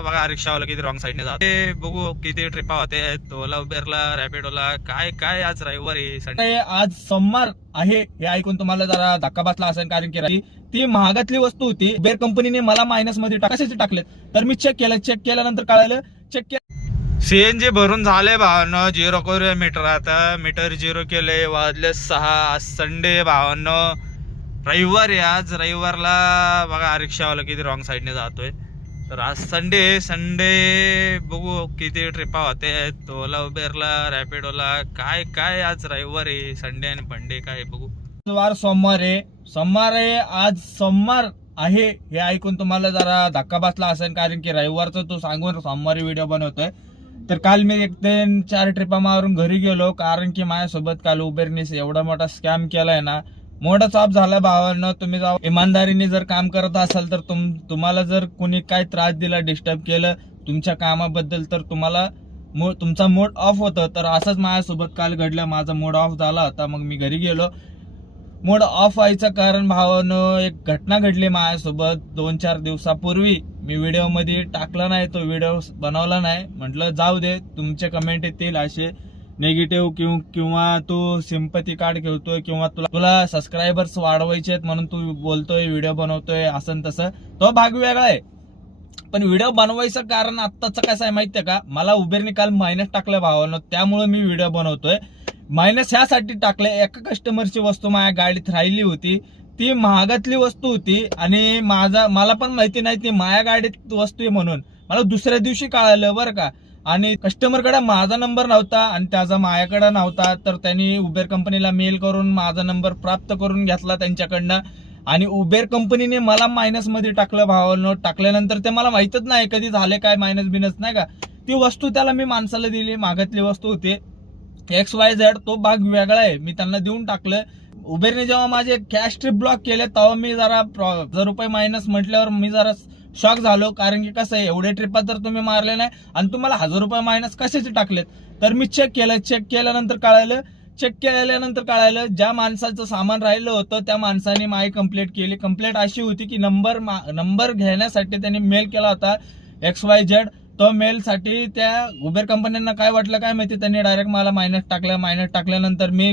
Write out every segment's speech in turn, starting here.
बघा रिक्षावाला किती रॉंग साईडने जात. बघू किती ट्रिपा होते ओला उबेरला रॅपिडोला काय काय आज रविवार आहे संडे आज सोमवार आहे हे ऐकून तुम्हाला जरा धक्का बसला असेल कारण की ती- महागातली वस्तू होती. बेर कंपनीने मला मायनसमध्ये टाक- कशाचे टाकले तर मी चेक केलं चेक केल्यानंतर कळालं चेक केलं सीएनजी भरून झाले भावांनो झिरो करूया मीटर आता. मीटर झिरो केले वाजले सहा. आज संडे भावांनो. रविवार आहे आज. रविवारला बघा रिक्षावाला किती रॉंग साईडने जातोय. तर आज संडे संडे बघू किती ट्रिपा होते. ओला उबेरला रॅपिडोला. काय काय आज रविवार आहे. संडे आणि फंडे काय बघू. वार सोमवार आहे. सोमवार आहे. आज सोमवार आहे. हे ऐकून तुम्हाला जरा धक्का बसला असेल कारण की रविवारचं तो सांगून सोमवारी व्हिडिओ बनवतोय. तर काल मी एक तीन चार ट्रिपा मारून घरी गेलो कारण की माझ्यासोबत काल उबेरनीस एवढा मोठा स्कॅम केलाय ना मोठा चॉप झाला भावानं. तुम्ही जाऊ. इमानदारीने जर काम करत असाल तर तुम तुम्हाला जर कोणी काय त्रास दिला डिस्टर्ब केलं तुमच्या कामाबद्दल तर तुम्हाला मो- तुमचा मोड ऑफ होतं. तर असंच माझ्यासोबत काल घडलं. माझा मूड ऑफ झाला होता. मग मी घरी गेलो. मूड ऑफ व्हायचं कारण भावानं एक घटना घडली माझ्यासोबत. दोन चार दिवसापूर्वी मी व्हिडिओमध्ये टाकला नाही तो व्हिडिओ बनवला नाही. म्हटलं जाऊ दे तुमचे कमेंट येतील असे. निगेटिव्ह किंवा किंवा तू सिंपती कार्ड घेतोय किंवा तुला तुला सबस्क्रायबर्स वाढवायचे आहेत म्हणून तू बोलतोय व्हिडिओ बनवतोय असं तसं तो भाग वेगळा आहे. पण व्हिडिओ बनवायचं कारण आत्ताचं कसं आहे माहितीये का? मला उबेरने काल मायनस टाकलं भावानं त्यामुळे मी व्हिडिओ बनवतोय. मायनस ह्यासाठी टाकले एका कस्टमरची वस्तू माझ्या गाडीत राहिली होती ती महागातली वस्तू होती आणि माझा मला पण माहिती नाही ती माझ्या गाडीत वस्तू आहे म्हणून. मला दुसऱ्या दिवशी कळालं बरं का. आणि कस्टमरकडे माझा नंबर नव्हता आणि त्याचा माझ्याकडे नव्हता तर त्यांनी उबेर कंपनीला मेल करून माझा नंबर प्राप्त करून घेतला त्यांच्याकडनं. आणि उबेर कंपनीने मला मायनसमध्ये टाकलं भावानं. टाकल्यानंतर ते मला माहितच नाही कधी झाले काय मायनस बिनस नाही का. ती वस्तू त्याला मी माणसाला दिली मागातली वस्तू होती. एक्स वाय झेड तो भाग वेगळा आहे. मी त्यांना देऊन टाकलं. उबेरने जेव्हा माझे कॅश ट्रिप ब्लॉक केले तेव्हा मी जरा हजार रुपये मायनस म्हटल्यावर मी जरा शॉक झालो कारण की कसं आहे एवढे ट्रिपा तर तुम्ही मारले नाही आणि तुम्हाला हजार रुपये मायनस कशाचे टाकलेत? तर मी चेक केलं चेक केल्यानंतर कळालं चेक केल्यानंतर कळालं ज्या माणसाचं सामान राहिलं होतं त्या माणसाने माय कंप्लेंट केली. कंप्लेंट अशी होती की नंबर नंबर घेण्यासाठी त्यांनी मेल केला होता एक्स वाय झेड तो मेलसाठी त्या उबेर कंपन्यांना काय वाटलं काय माहिती? त्यांनी डायरेक्ट मला मायनस टाकलं मायनस टाकल्यानंतर मी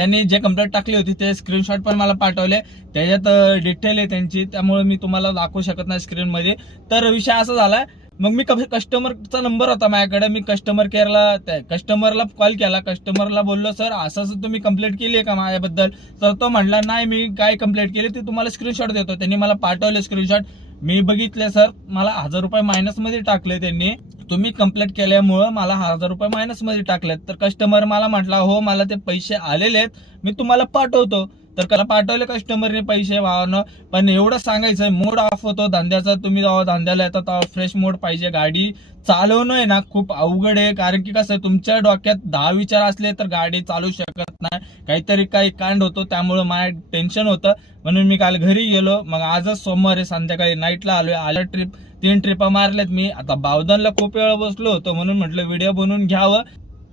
त्यांनी जे कंप्लेंट टाकली होती ते स्क्रीनशॉट पण मला पाठवले. त्याच्यात डिटेल आहे त्यांची. त्यामुळे मी तुम्हाला दाखवू शकत नाही स्क्रीनमध्ये तर विषय असा झाला मग मी कस्टमरचा नंबर होता माझ्याकडे. मी कस्टमर केअरला कस्टमरला कॉल केला. कस्टमरला बोललो सर असं असं तुम्ही कंप्लेंट केली आहे का माझ्याबद्दल? तर तो म्हणला नाही मी काय कंप्लेंट केली ते तुम्हाला स्क्रीनशॉट देतो. त्यांनी मला पाठवले स्क्रीनशॉट मी बघितले सर मला हजार रुपये मायनसमध्ये टाकले त्यांनी. तुम्ही कंप्लेंट केल्यामुळं मला हजार रुपये मायनसमध्ये टाकलेत. तर कस्टमर मला म्हटला हो मला ते पैसे आलेले आहेत. मी तुम्हाला पाठवतो. तर त्याला पाठवले कस्टमरने पैसे भावानं पण एवढं सांगायचं मोड ऑफ होतो. धंद्याचा तुम्ही जेव्हा धंद्याला येतात तेव्हा फ्रेश मोड पाहिजे. गाडी चालवणं आहे ना खूप अवघड आहे. कारण की कसं आहे तुमच्या डोक्यात दहा विचार असले तर गाडी चालू शकत नाही. काहीतरी काही कांड होतो त्यामुळे मला टेन्शन होतं. म्हणून मी काल घरी गेलो. मग आजच सोमवार आहे संध्याकाळी नाईटला आलोय. आल्या ट्रिप तीन ट्रिपा मारल्यात मी. आता बावधनला खूप वेळ बसलो होतो. म्हणून म्हटलं व्हिडिओ बनवून घ्यावं.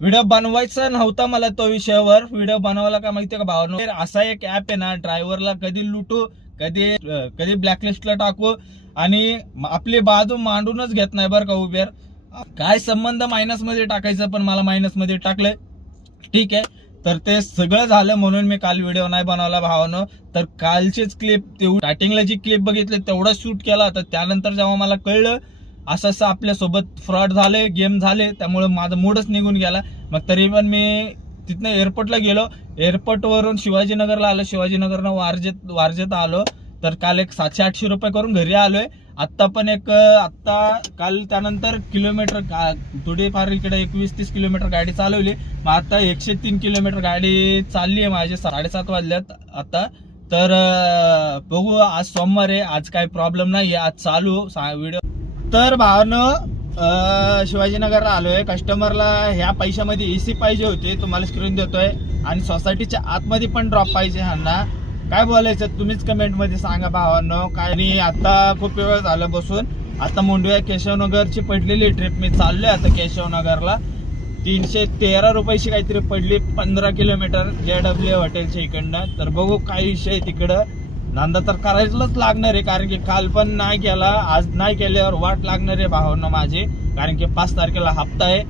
व्हिडिओ बनवायचा नव्हता मला तो विषयावर. व्हिडिओ बनवायला का माहितीये का भावनो? असा एक ऍप आहे ना ड्रायव्हरला कधी लुटू कधी कधी ब्लॅकलिस्टला टाकू आणि आपली बाजू मांडूनच घेत नाही बरं का उबेर. काय संबंध मायनसमध्ये टाकायचं पण मला मायनसमध्ये टाकलंय. ठीक आहे. तर ते सगळं झालं म्हणून मी काल व्हिडिओ नाही बनवला भावानं. तर कालचीच क्लिप तेवढी स्टार्टिंगला जी क्लिप बघितली तेवढा शूट केला. तर त्यानंतर जेव्हा मला कळलं असं असं आपल्यासोबत फ्रॉड झाले गेम झाले त्यामुळे माझा मूडच निघून गेला. मग तरी पण मी तिथनं एअरपोर्टला गेलो. एअरपोर्टवरून शिवाजीनगरला आलो. शिवाजीनगरनं वारजेत वारजेत आलो. तर काल एक सातशे आठशे रुपये करून घरी आलोय. आत्ता पण एक आत्ता काल त्यानंतर किलोमीटर का- थोडीफार इकडे एकवीस तीस किलोमीटर गाडी चालवली. मग आता एकशे तीन किलोमीटर गाडी चालली आहे माझी साडेसात वाजल्यात आता. तर बघू आज सोमवार आहे. आज काही प्रॉब्लेम नाही आज चालू. व्हिडिओ तर भावनं शिवाजीनगरला आलोय. कस्टमरला ह्या पैशामध्ये एसी पाहिजे होती. तुम्हाला स्क्रीन देतोय. आणि सोसायटीच्या आतमध्ये पण ड्रॉप पाहिजे ह्यांना. काय बोलायचं? तुम्हीच कमेंटमध्ये सांगा भावांनो. काय? आणि आता खूप वेळ झालं बसून. आता मुंडव्या केशवनगरची पडलेली ट्रिप मी चाललोय आता केशवनगरला. तीनशे तेरा रुपयाची काहीतरी पडली पंधरा किलोमीटर जे डब्ल्यू हॉटेलच्या इकडनं. तर बघू काय विषय आहे तिकडं. धंदा तर करायलाच लागणार आहे कारण की काल पण नाही केला आज नाही केल्यावर वाट लागणार आहे भावांना माझी कारण की पाच तारखेला हप्ता आहे.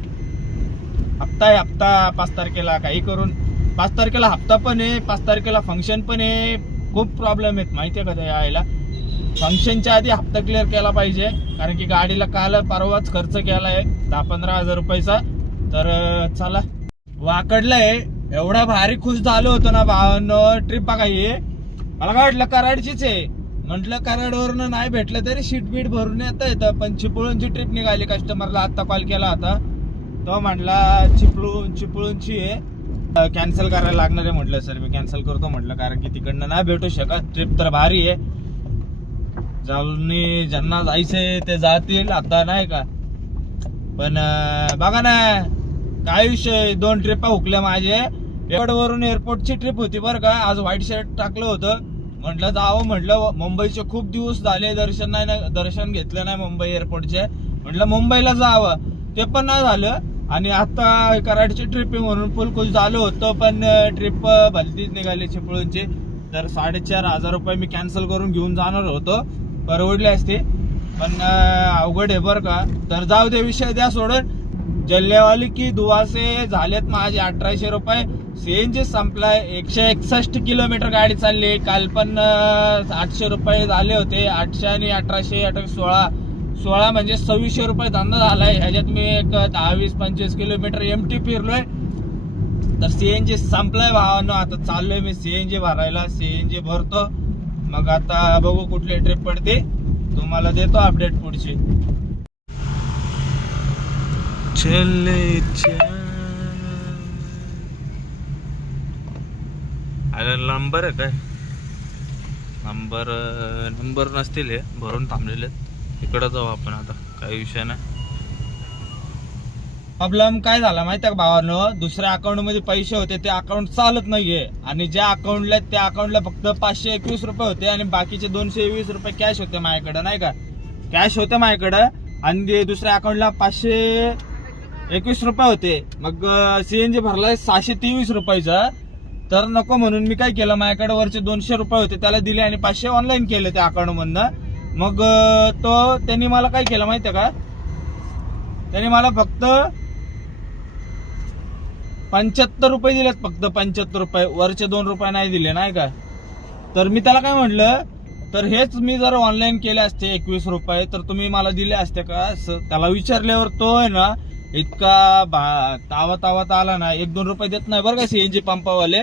हप्ता आहे हप्ता पाच तारखेला काही करून. पाच तारखेला हप्ता पण आहे पाच तारखेला फंक्शन पण आहे. खूप प्रॉब्लेम आहेत माहिती आहे का यायला फंक्शनच्या आधी हप्ता क्लिअर केला पाहिजे कारण की गाडीला काल परवाच खर्च केला आहे दहा पंधरा हजार रुपयाचा. तर चला. चला आहे एवढा भारी खुश झालो होतो ना भावांनो ट्रिप बघा मला काय वाटलं कराडचीच आहे. म्हटलं कराडवरनं नाही भेटलं तरी शीट बीट भरून येता येतं पण चिपळूणची ट्रिप निघाली. कस्टमरला आत्ता कॉल केला होता. तो म्हटला चिपळूण चिपळूणची आहे. कॅन्सल करायला लागणार आहे म्हटलं सर मी कॅन्सल करतो. म्हटलं कारण की तिकडनं नाही भेटू शकत. ट्रिप तर भारी आहे. जाऊन ज्यांना जायचंय ते जातील. आता नाही का? पण बघा ना. काय विषय? दोन ट्रिपा हुकल्या माझे. वरून एअरपोर्टची ट्रिप होती बरं का. आज व्हाईट शर्ट टाकलं होतं. म्हटलं जावं म्हटलं. मुंबईचे खूप दिवस झाले दर्शन नाही ना- दर्शन घेतलं नाही मुंबई एअरपोर्टचे म्हटलं मुंबईला जावं. ते पण नाही झालं. आणि आता कराडची ट्रिप आहे म्हणून फुल झालं होतं पण ट्रिप भलतीच निघाली चिपळूणची. तर साडेचार हजार रुपये मी कॅन्सल करून घेऊन जाणार होतो. परवडले असते. पण अवघड आहे बरं का. तर जाऊ दे विषय द्या सोडून. जल्लेवाली की दुवासे झालेत माझे अठराशे रुपये. सीएनजी संपलाय. एकशे एकसष्ट किलोमीटर गाडी चालली. काल पण आठशे रुपये झाले होते. आठशे आणि अठराशे अठरा सोळा. सोळा म्हणजे सव्वीसशे रुपये धंदा झालाय. ह्याच्यात मी एक दहा वीस पंचवीस किलोमीटर एम टी फिरलोय. तर सीएनजी संपलाय भावानं. आता चाललोय मी सीएनजी भरायला. सीएनजी भरतो. मग आता बघू कुठली ट्रिप पडते. तुम्हाला देतो अपडेट पुढची. चले अरे नंबर आहे काय? नंबर नंबर नसतील हे भरून थांबलेले इकडं जाऊ आपण आता काही विषय नाही. प्रॉब्लेम काय झाला माहितीये का भावानं? दुसऱ्या अकाउंटमध्ये पैसे होते ते अकाउंट चालत नाहीये. आणि ज्या अकाउंटला आहेत, त्या अकाउंटला फक्त पाचशे एकवीस रुपये होते आणि बाकीचे दोनशे वीस रुपये कॅश होते माझ्याकडे नाही का? कॅश होते माझ्याकडे. आणि ते दुसऱ्या अकाउंटला पाचशे एकवीस रुपये होते. मग सीएनजी भरलाय सहाशे तेवीस रुपयाचा. तर नको म्हणून मी काय केलं माझ्याकडे वरचे दोनशे रुपये होते त्याला दिले आणि पाचशे ऑनलाईन केले त्या अकाउंटमधनं मग तो त्यांनी मला काय केलं माहितीये का? त्यांनी मला फक्त पंच्याहत्तर रुपये दिलेत फक्त पंच्याहत्तर रुपये. वरचे दोन रुपये नाही दिले नाही का? तर मी त्याला काय म्हटलं तर हेच मी जर ऑनलाईन केले असते एकवीस रुपये तर तुम्ही मला दिले असते का? स- त्याला विचारल्यावर तो आहे ना इतका बा- तावा तावत आला ना एक दोन रुपये देत नाही बरं का सीएनजी पंपावाले.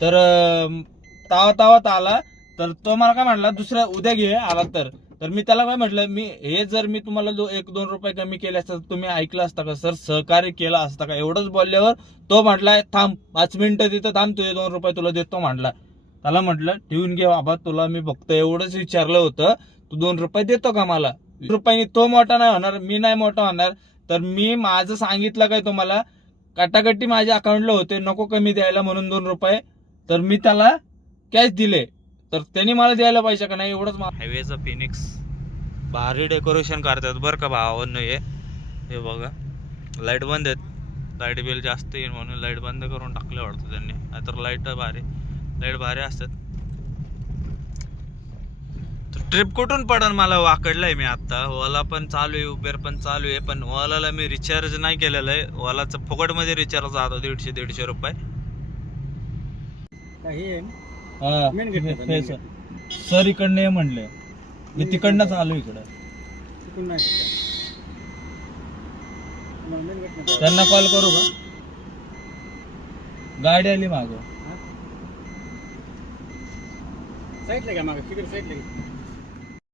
तर अं, तावा आला. तर तो मला काय म्हटला दुसऱ्या उद्या घे आला तर. तर मी त्याला काय म्हटलं मी हे जर मी तुम्हाला दो- एक दोन रुपये कमी केले असतात तर तुम्ही ऐकलं असता का सर? सहकार्य केलं असता का? एवढंच बोलल्यावर तो म्हटलाय थांब पाच मिनिटं तिथं थांब तुझे दोन रुपये तुला देतो म्हटला. त्याला म्हटलं ठेवून घे बाबा तुला मी फक्त एवढंच विचारलं होतं. तू दोन रुपये देतो का मला? रुपयानी तो मोठा नाही होणार मी नाही मोठा होणार. तर मी माझं सांगितलं काय तुम्हाला? कटाकटी माझ्या अकाउंटला होते नको कमी द्यायला म्हणून दोन रुपये. तर मी त्याला कॅश दिले. तर त्यांनी मला द्यायला पाहिजे का नाही एवढंच मा- हायवेचं फिनिक्स भारी डेकोरेशन करतात बरं का भावांनो हे. हे बघा. लाइट बंद आहेत. लाइट बिल जास्त येईल म्हणून लाइट बंद करून टाकले वाटतं त्यांनी. नाहीतर लाइट भारी. लाइट भारी असतात. ट्रिप कुठून पडन मला वाकडलंय मी आता ओला पण चालू आहे उबेर पण चालू आहे पण ओलाला मी रिचार्ज नाही केलेलं आहे. ओलाचं फुकटमध्ये रिचार्ज जातो दीडशे दीडशे रुपये. सर. सर इकडनं ये म्हणले. मी तिकडनंच आलो इकडं. त्यांना कॉल करू का? गाडी आली माग.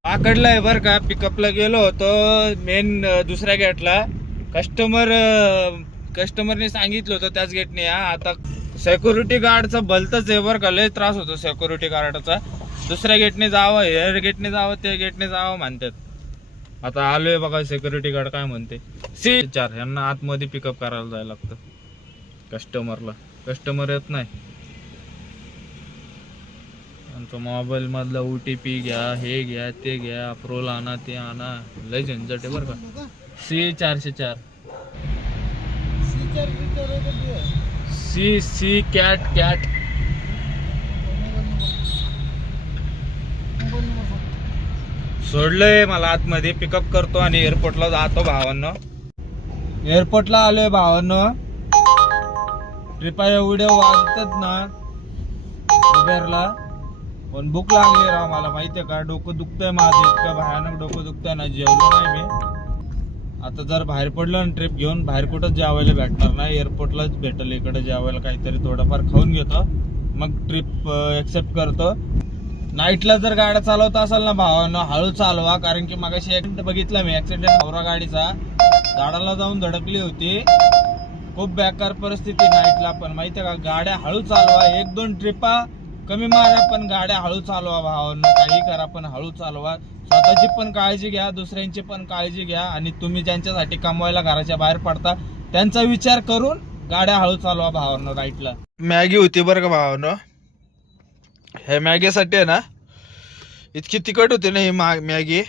आकडलाय बरं का. पिकअपला गेलो होतो. मेन दुसऱ्या गेटला कस्टमर कस्टमरने सांगितलं होतं त्याच गेटने या आता सेक्युरिटी गार्डचा भलतच आहे बरं का. लय त्रास होतो सेक्युरिटी गार्डचा दुसऱ्या गेटने जावं हेअर गेटने जावं त्या गेटने जावं म्हणतात. आता आलोय बघा सेक्युरिटी गार्ड काय म्हणते. सी चार यांना आतमध्ये पिकअप करायला जायला लागतं. कस्टमरला कस्टमर येत नाही. आमचा मोबाईल मधला ओ टी पी घ्या हे घ्या ते घ्या अप्रोल आणा ते आणा. लय झंझट आहे बरं का. सी चारशे चार. सी सी कॅट कॅट सोडलंय मला आतमध्ये पिकअप करतो आणि एअरपोर्टला जातो भावांनो. एअरपोर्टला आलोय भावांनो. ट्रिपा एवढे वाजतात ना उबेरला. पण भूक लागली राव मला माहितीये का? डोकं दुखतंय माझं इतकं भयानक डोकं दुखतंय ना जेवलो नाही मी. आता जर बाहेर पडलो ना ट्रिप घेऊन बाहेर कुठंच जेवायला भेटणार नाही. एअरपोर्टलाच भेटल इकडे जेवायला काहीतरी थोडंफार खाऊन घेतो. मग ट्रिप एक्सेप्ट करतो. नाईटला जर गाड्या चालवत असाल ना भावानं हळू चालवा कारण की मागाशी ऍक्सिडेंट बघितला मी ऍक्सिडेंट नवरा गाडीचा. झाडाला जाऊन धडकली होती. खूप बेकार परिस्थिती नाईटला पण माहितीये का? गाड्या हळू चालवा एक दोन ट्रिपा कमी मारा पण गाड्या हळू चालवा भावांनो. काही करा पण हळू चालवा. स्वतःची पण काळजी घ्या दुसऱ्यांची पण काळजी घ्या. आणि तुम्ही ज्यांच्यासाठी कमवायला घराच्या बाहेर पडता त्यांचा विचार करून गाड्या हळू चालवा भावांनो राईटला मॅगी होती बरं का भावानं? हे मॅगीसाठी आहे ना इतकी तिखट होती ना ही मा मॅगी.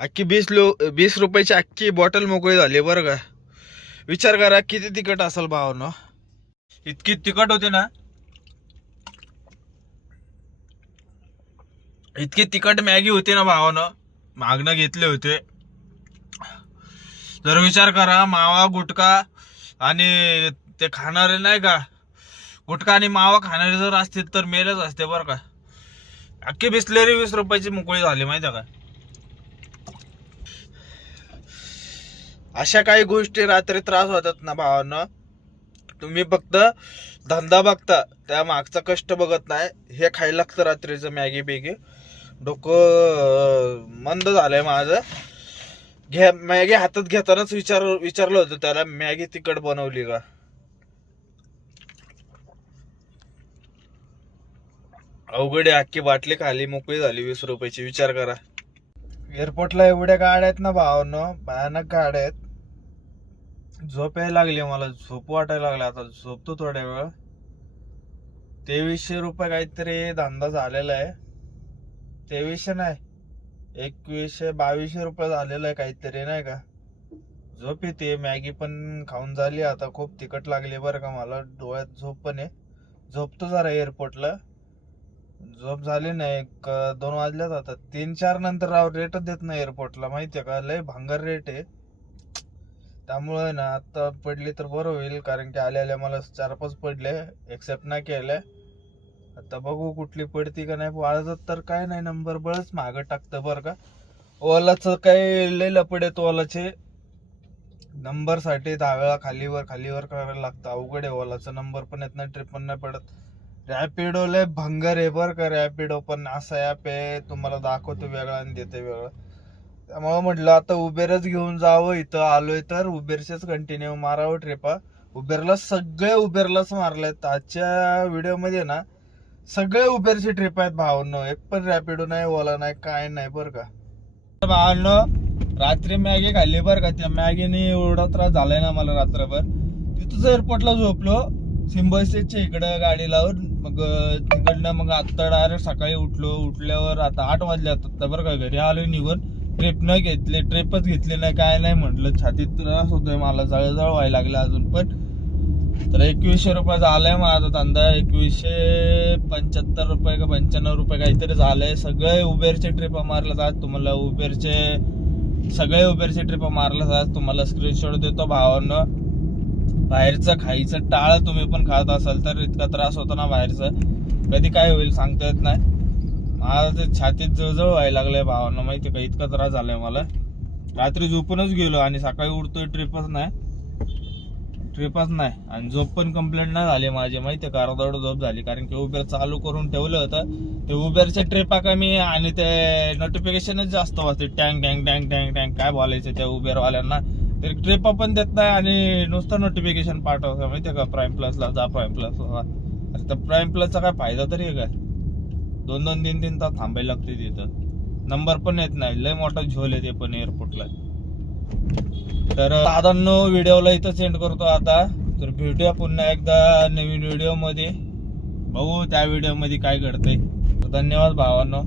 अख्खी वीस लो वीस रुपयाची अख्खी बॉटल मोकळी झाली बरं का. विचार करा किती तिखट असेल भावानं? इतकी तिखट होती ना इतकी तिखट मॅगी होती ना भावानं. मागणं घेतले होते. जर विचार करा मावा गुटखा आणि ते खाणारे नाही का? गुटखा आणि मावा खाणारे जर असतील तर मेलच असते बरं का. अख्खी बिस्लेरी वीस रुपयाची मोकळी झाली माहिती आहे का? अशा काही गोष्टी रात्री त्रास होतात ना भावानं. तुम्ही फक्त धंदा बघता त्या मागचा कष्ट बघत नाही. हे खायला लागतं रात्रीचं मॅगी बिगी डोकं मंद झालंय माझं. घ्या मॅगी हातात घेतानाच विचार विचारलं होतं त्याला मॅगी तिखट बनवली का? अवघड आहे अख्खी बाटली खाली मोकळी झाली वीस रुपयाची. विचार करा. एअरपोर्टला एवढ्या गाड्या आहेत ना भावानं भयानक गाड्या आहेत. झोप यायला लागली मला झोप वाटायला लागला आता झोपतो थोड्या वेळ. तेवीसशे रुपये काहीतरी धंदा झालेला आहे. तेवीसशे नाही. एकवीसशे बावीसशे रुपये झालेला आहे काहीतरी नाही का? झोप येते मॅगी पण खाऊन झाली आता खूप तिखट लागली बरं का मला डोळ्यात झोप पण आहे. झोपतो जरा एअरपोर्टला झोप झाली नाही एक दोन वाजल्यात आता. तीन चार नंतर राव रेटच देत नाही एअरपोर्टला माहितीये का? लय भांगर रेट आहे. त्यामुळे ना आता पडली तर बरं होईल कारण की आल्या आल्या मला चार पाच पडले एक्सेप्ट नाही केले. आता बघू कुठली पडती का नाही. वाजत तर काय नाही नंबर बळच मागं टाकतं बरं का. ओलाच काय लय लपड येतो ओलाचे. नंबरसाठी दहा वेळा खालीवर खालीवर करायला लागतं. अवघड आहे ओलाचा. नंबर पण येत नाही ट्रिप पण नाही पडत. रॅपिडो लय भंगर आहे बरं का रॅपिडो पण असा ॲप आहे तुम्हाला दाखवतो वेगळा आणि देते वेगळा. त्यामुळे म्हटलं आता उबेरच घेऊन जावं. इथं आलोय तर उबेरचेच कंटिन्यू मारावं ट्रिपा उबेरला सगळे उबेरलाच मारलेत. आजच्या व्हिडिओमध्ये ना सगळे उबेरचे ट्रिप आहेत भावांनो. एक पण रॅपिडो नाही ओला नाही काय नाही बरं का. भावांनो रात्री मॅगी खाल्ली बरं का. त्या मॅगीने एवढा त्रास झालाय ना मला रात्रभर. तिथंच एअरपोर्टला झोपलो. सिम्बॉसिसच्या इकडं गाडी लावून मग तिकडनं मग आत्ता डायरेक्ट सकाळी उठलो. उठल्यावर आता आठ वाजले आता बरं का घरी आलोय निघून. ट्रिप न घेतली ट्रिपच घेतली नाही काय नाही म्हटलं. छातीत त्रास होतोय मला जळजळ व्हायला लागलं अजून. पण तर एकवीसशे रुपयाचा आलाय माझा धंदा. एकवीसशे पंच्याहत्तर रुपये का पंच्याण्णव रुपये काहीतरी झालंय. सगळे उबेरचे ट्रिप मारले जात. तुम्हाला उबेरचे सगळे उबेरचे ट्रिप मारले जात. तुम्हाला स्क्रीनशॉट देतो भावानं. बाहेरचं खायचं टाळ तुम्ही पण खात असाल तर इतका त्रास होतो ना बाहेरचं. कधी काय होईल सांगता येत नाही. मला ते छातीत जळजळ व्हायला लागलंय भावानं. माहिती का? इतका त्रास झालाय मला. रात्री झोपूनच गेलो आणि सकाळी उठतोय ट्रिपच नाही. ट्रिपच नाही. आणि झोप पण कंप्लेंट नाही झाली माझी. माहिती का अर्धवट झोप झाली. कारण की उबेर चालू करून ठेवलं होतं. ते उबेरच्या ट्रिपा कमी आणि ते नोटिफिकेशनच जास्त वाचते टँग टँग टँग टँग टँग काय बोलायचं त्या उबेरवाल्यांना ते ट्रिपा पण देत नाही आणि नुसतं नोटिफिकेशन पाठवतं. माहितीये का? प्राईम प्लसला जा प्राईम प्लसला अरे तर प्राईम प्लसचा काय फायदा तरी आहे काय? दोन दोन तीन तीन तास थांबायला लागते तिथं. नंबर पण येत नाही. लय मोठा झोल आहे ते पण एअरपोर्टला तर दादांनो व्हिडिओला इथं सेंड करतो आता. तर भेटूया पुन्हा एकदा नवीन व्हिडिओमध्ये. बघू त्या व्हिडिओमध्ये काय घडतंय. धन्यवाद भावांनो.